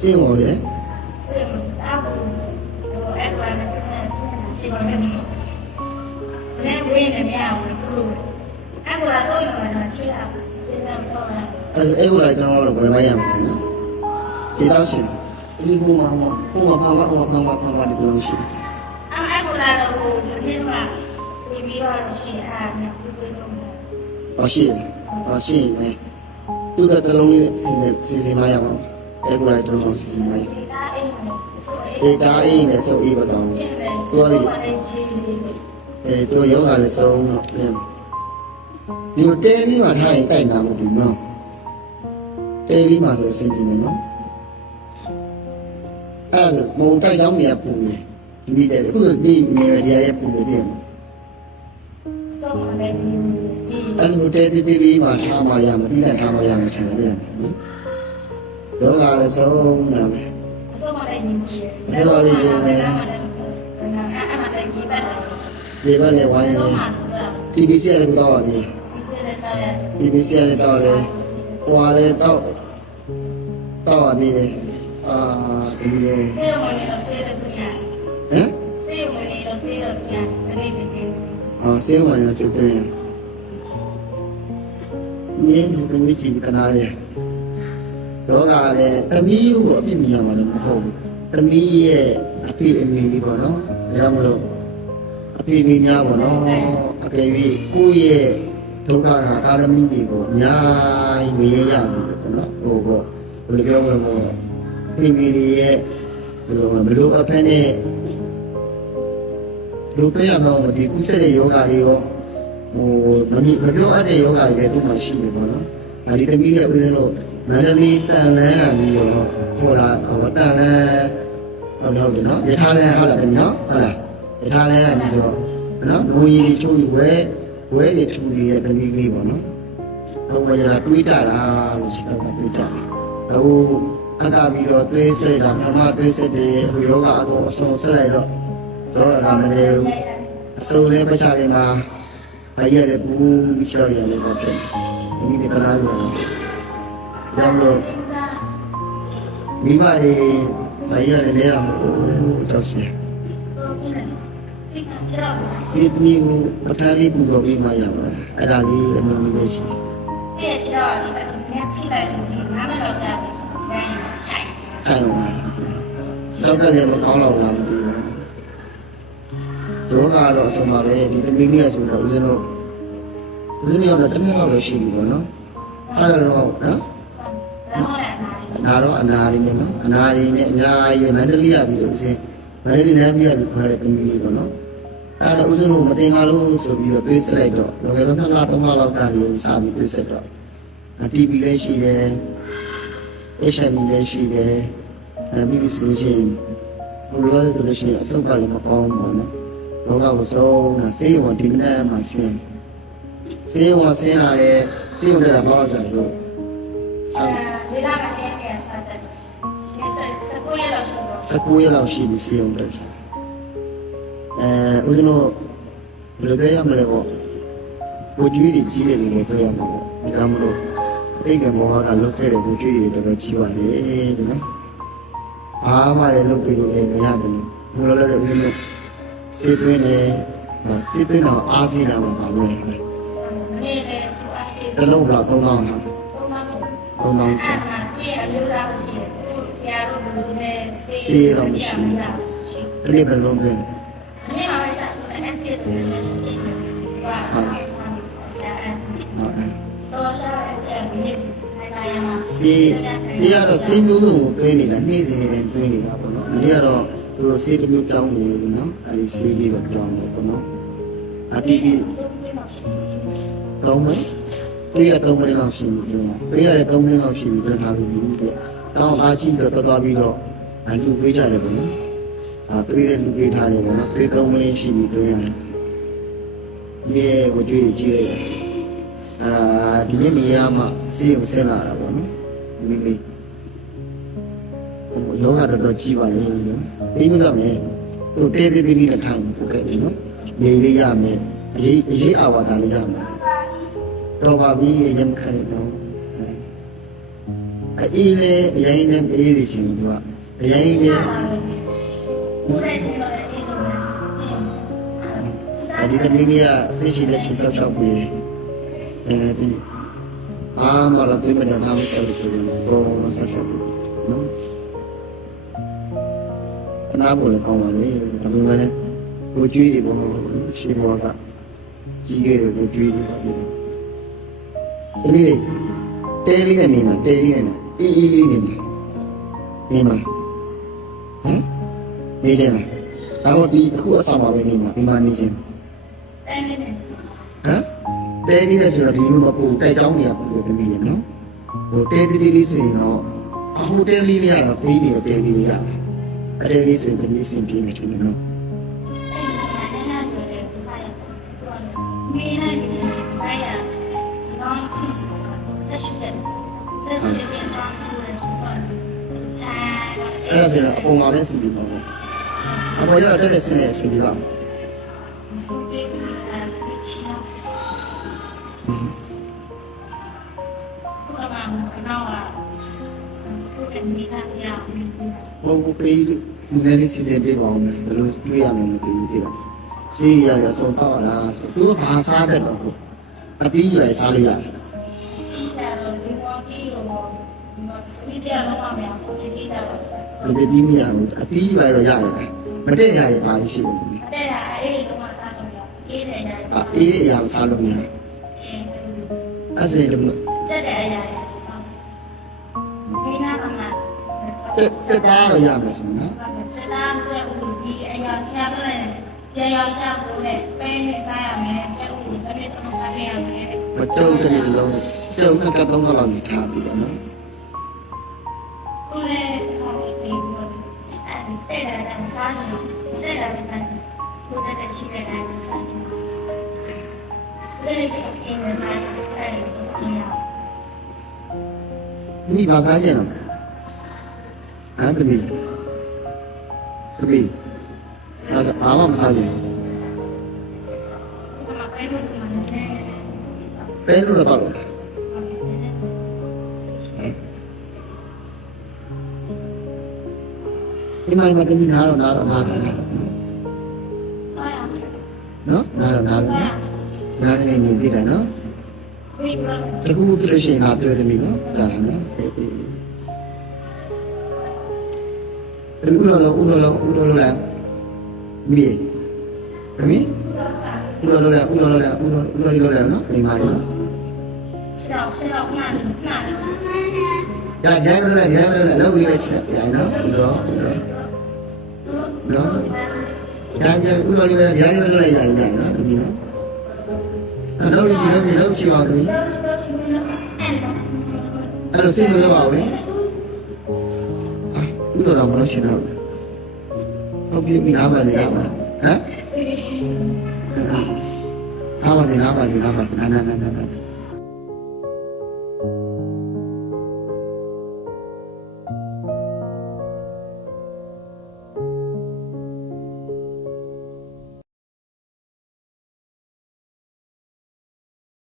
စေငိုလေအဲ့အဲ့ကိုလည်းကျွန်တော်တို့ဝယ်မရဘူး။ဒီတော့ရှင်ဒီဘုံမှာဘုံမှာဘာကဘာကဘာကဘာဒီလိုရှိ။အဲ့အဲ့ကိုလည်းဟိုဒီနေ့ကဒီပြီးတော့ရှင်အားနဲ့ပြုလုပ်လို့။ဟုတ်ရှင်။ဟုတ်ရှင်လေ။သူ့တလုံးလေးစီစဉ်စီစဉ်မရပါဘူး။ အဲ့ကိုလည်းကျွန်တော်စီစဉ်လိုက်ဒေတာအင်းနဲ့စုပ်အေးပတောင်းသူကလေအဲသူယောဂလည်းစုံဒီတဲလေးမှာထားရင်တိုက်မှာမဟုတ်ဘူးနော်တဲလေးမှာဆိုအဆင်ပြေမယ်နော်အဲ့ဒါမုံတိုက်တောင်းနေရပူတယ်ဒီမိတဲ့အခုဒီမိရတရားရဲ့ပူတယ်ပြန်အဲ့လိုတဲသေးသေးလေးမှာထားမှရမသိတဲ့ထားမှရမှထင်တယ်နော် လောကအဆုံးနာပဲအဆုံးမလည်းညီကြီးတယ်တော်လေးညီမလားအဲ့မှာလည်းညီပါလားဒီဘက်လည်းဝိုင်းနေ TBC လည်းတော့လေ TBC လည်းတော့လေဟွာလည်းတော့တော့ပါသေးတယ်အာဒီလိုဆေးမနေတော့ဆေးလည်းပြန်ဟမ်ဆေးမနေတော့ဆေးလည်းပြန်တကယ်တကယ်အာဆေးမနေတော့ဆေးတယ်မြင်းကမြင်းကြီးကနားရဲ့ လောကလည်းတမီးကိုအပြစ်မြင်ရမှာလည်းမဟုတ်ဘူးတမီးရဲ့အပြစ်အမီလေးပေါ့နော်ဒါကြောင့်မလို့အပြစ်အမီများပေါ့နော်အကယ်၍ကိုယ့်ရဲ့ဒုက္ခကအာရမီတွေကိုအများကြီးနေရရစီပေါ့နော်ဟိုပေါ့ဘယ်လိုပြောမလဲပေါ့အပြစ်အမီတွေရဲ့ဘယ်လိုဘယ်လိုအဖက်နဲ့လူပြရမအောင်ဒီကုသတဲ့ယောဂလေးရောဟိုမမြမပြောအပ်တဲ့ယောဂလေးလည်းသူ့မှာရှိနေပါတော့။ဒါဒီသမီးလေးဦးဇင်းတို့ မန္တလေးတန်လန်းရပြီးတော့ခေါ်လာဟိုတန်လန်းဟုတ်တယ်ဟုတ်တယ်နော်။ယထာလန်းဟုတ်လားသမီးနော်ဟုတ်လား။ယထာလန်းရပြီးတော့နော်ငုံရီတွေချိုးပြီးဝဲဝဲနေထူလေးရဲ့သမီးလေးပေါ့နော်။ဟိုဝကြတာတွေးကြတာလို့ရှိတော့တွေးကြတယ်။ဟိုအကပြီးတော့တွေးစိတ်တာပထမတွေးစိတ်တွေဟိုယောဂအကုန်အဆုံးဆက်လိုက်တော့တော့ကမလေးဘူးအစုံလေးပတ်ချလေးမှာဘယ်ရက်ပူပြီးချော်ရလေးပေါ့ဖြစ်တယ်။ဒီမိကနာဆိုတော့ ကြောင့်လို့မိဘတွေဘယ်ရက်လဲတော့မဟုတ်ဘူးကြောက်စီဒီတမီကိုပထမလေးပူတော့ပြီးမှရပါတယ်။အဲ့ဒါလေးအမှန်ကြီးရှိတယ်ပြည့်ချတော့ဒီနေ့ဖိလိုက်လို့ငါမတော့ကြဘူး။ဒါချိုက်။ဆိုင်တော့ပါ။တော့ကလည်းမကောင်းတော့လားမသိဘူး။ယောဂကတော့အဆုံးပါပဲဒီတမီလေးကဆိုတော့ဦးဇင်းတို့ဦးဇင်းရောက်တော့တမီလောက်လို့ရှိပြီပေါ့နော်။စားရတော့နော်။ ဒါမှလည်းနားဒါတော့အနာရီနဲ့နော်အနာရီနဲ့အများကြီးမန္တလေးရပြီးတော့ဦးစင်းမန္တလေးလမ်းပြရပြီးခေါ်ရတဲ့သမီးလေးပေါ့နော်အဲ့ဒါဦးစင်းတို့မတင်ကားလို့ဆိုပြီးတော့တွေးဆက်လိုက်တော့လောကလုံးနှစ်လသုံးလလောက်ကနေစပြီးတွေးဆက်တော့ TV လည်းရှိတယ် HIV လည်းရှိတယ်အဲပြီးပြီဆိုလို့ရှိရင်ဘယ်လိုလဲဆိုလို့ရှိရင်အဆုတ်ကလည်းမကောင်းဘူးပေါ့နော်လောကကိုဆုံးတာဆေးရုံဒီမနက်မှာဆင်းဆေးရုံဆင်းလာတဲ့ဆေးရုံတက်တာဘာလို့ကြလို့ ဆောင်း။ဒီလာကလည်းကျစားတယ်။ဒီစစကိုရတော့ဆိုတော့19ရက်လောက်ရှိပြီစီအောင်တက်တာအဲဦးဇင်းတို့ဘယ်လိုပြောရမလဲပေါ့ဘူကျွေးတွေကြီးတယ်လို့ပြောရမှာပေါ့ဒါကြောင့်မလို့အိတ်ကမောဟကလုတ်ခဲ့တဲ့ဘူကျွေးတွေတော်တော်ကြီးပါလေဒီနော်အားမလည်းလုတ်ပြီးလို့လည်းမရတယ်လို့ဘယ်လိုလဲဦးဇင်းတို့စေးသွင်းနေစေးသွင်းတော့အားစီးလာမှာပါလို့နေ့လေသူအဖေတလုံးတော့3000လောက်ဘုံမဘုံ 3000။ကျအဲ့ဒါပြည့်အမျိုးသားရှိတယ်။ဆရာတို့လူကြီးနဲ့ဆေးစီးတော့မရှိဘူးဒီနေ့ဘယ်လုံးသွင်း။နေ့မှာပဲစားအဲ့ဒါဆေးတယ်။ဘာသာဆရာဟုတ်ကဲ့တော့ရှာအဲ့ဒါမြင်နိုင်ပါရမှာစီစီကတော့စီမျိုးစုံကိုတွင်းနေတာနှိမ့်စင်နေတဲ့တွင်းနေတာပေါ့နော်။ဒီကတော့သူတို့စီတစ်မျိုးပြောင်းနေပြီနော်။အဲဒီစီလေးတော့ပြောင်းနေပေါ့နော်။အတီးပြီးသုံးမယ်။ တွေးရသုံးမင်းလောက်ရှိပြီကျွန်တော်။တွေးရတယ်သုံးမင်းလောက်ရှိပြီကျွန်တော်ထားပြီးတဲ့။တောင်းအားကြီးတော့တော်တော်ပြီးတော့အလူပေးကြတယ်ပေါ့နော်။အာတွေးတဲ့လူပေးထားတယ်ပေါ့နော်။တွေးသုံးမင်းရှိပြီတွေးရတယ်။ဒီရဲ့ကိုကြွေးကြီးလိုက်တယ်။အာဒီနေ့နေရာမှာစီကိုဆင်းလာတာပေါ့နော်။မိမိယောဂတော်တော်ကြီးပါလေနော်ပြီးမကမယ်သူတဲသေးသေးလေးနဲ့ထိုင်ပို့ခဲ့ပြီနော်နေလေးရမယ်အရေးအရေးအာဝါဒလေးရမယ် တော်ပါပြီရမခရတော့အေးလေအရင်နဲ့အေးနေချင်သူကအရင်နဲ့ဘုရားရှင်တော်ရဲ့အေးလို့အဒီသမီးလေးကစိတ်ရှိလက်ရှိဆောက်ရှောက်ပြီးအဲဒီအာမလာတွေ့မတော့နာမဆက်လို့ဆိုရင်ဘောဆောက်ရှောက်ပြီးနော်တနာဖို့လည်းကောင်းပါလေဒါပေမဲ့ဘူကျွေးတွေဘောရှိဘောကကြီးခဲ့တယ်ဘူကျွေးတွေပါ ဒီဒီလေးတဲလေးနဲ့နေမှာတဲလေးနဲ့အေးအေးလေးနေမှာနေမှာဟမ်နေချင်လားဒါတော့ဒီအခုအဆောင်ပါပဲနေမှာဒီမှာနေချင်တိုင်းနေတယ်ဟမ်တဲလေးနဲ့ဆိုတော့ဒီလိုမပူတဲချောင်းနေရပူတယ်တမီးရနော်ဟိုတဲတီးလေးဆိုရင်တော့အဟိုတဲလေးလေးရတော့ပေးနေတယ်တဲလေးလေးရတယ်အဲ့တဲလေးဆိုရင်တမီးစင်ပြေးနေတယ်နော် အဲ့ဒါဆိုတော့အပေါ်မှာပဲစီပြီးပါဘောအပေါ်ရတော့တက်တဲ့ဆင်းနေစီပြီးပါဆိုပြီးအဲဒီချီနော်ဘုရားမနောကဘုရားမိသားရအောင်ဟိုဟိုပေးနည်းနည်းလေးစီစဉ်ပေးပါဦးမယ်ဘယ်လိုတွေးရမလဲမသိဘူးတိလားစီရရဆုံးတော့လားသူကဘာစားတဲ့တော့အပြီးယူလိုက်စားလို့ရတယ် စပီဒီယာလုံးဝမရဆိုပြီးတာတော့ဒီပတိမရဘူးအတီးယူလိုက်တော့ရတယ်မတည့်ရရပါလိမ့်ရှိတယ်တဲ့ဟာအေးလုံးဝစားလို့ရအေးတယ်ရတယ်အာအေးအရာမစားလို့မရအဲ့ဆိုရင်ဒီချက်တဲ့အရာတွေဆိုတော့ခိနာကမှတက်တက်သားတော့ရမယ်ဆိုနော်ချက်လားချက်ဦးဒီအရာဆရာတို့လည်းကြေရောကြဖို့နဲ့ပဲနဲ့စားရမယ်ချက်ဦးဒီပဲတော့စားရမယ်မကြုံတဲ့လူလုံးကြုံနဲ့ကတော့တော့နေထားပြီနော် တဲ့တယ်စားနေတယ်တယ်စားနေဘုလည်းရှိတဲ့တိုင်းစားနေလည်းရှိအင်းနဲ့စားနေအဲ့ဒီရဒီဘာစားကြနော်ဟမ်တမီတမီအဲ့ဒါဘာမှမစားကြဘူးပဲလို့တော့ ဒီမှာမတမီနားတော့နားတော့နားတော့နော်နားတော့နားတော့နားနေနေပြီတယ်နော်တခုပြလို့ရှိရင်ငါပြောသမီးနော်ကြားလားနော်ဒီဥရောလောဥရောလောဥရောလောလားမီးမီးဥရောလောလားဥရောလောလားဥရောဥရောလောလားနော်ဒီမှာနော်ရကြမ်းလို့လည်းကြမ်းလို့လည်းလုပ်ပြီးလိုက်ချက်ပြန်နော်ဥရောဥရော နော်ဒါကြဥရောလေးပဲရရလို့လည်းရရတယ်နော်ဒီနော်အဲ့တော့ဒီလိုမျိုးလုပ်ချင်အောင်ဒီအဲ့လိုစိတ်မလို့အောင်လေဥရောတော့မလို့ရှင်တော့ဟုတ်ပြီပြီအားပါစေအားပါဟမ်အားပါစေအားပါစေအားပါစေနာနာနာနာ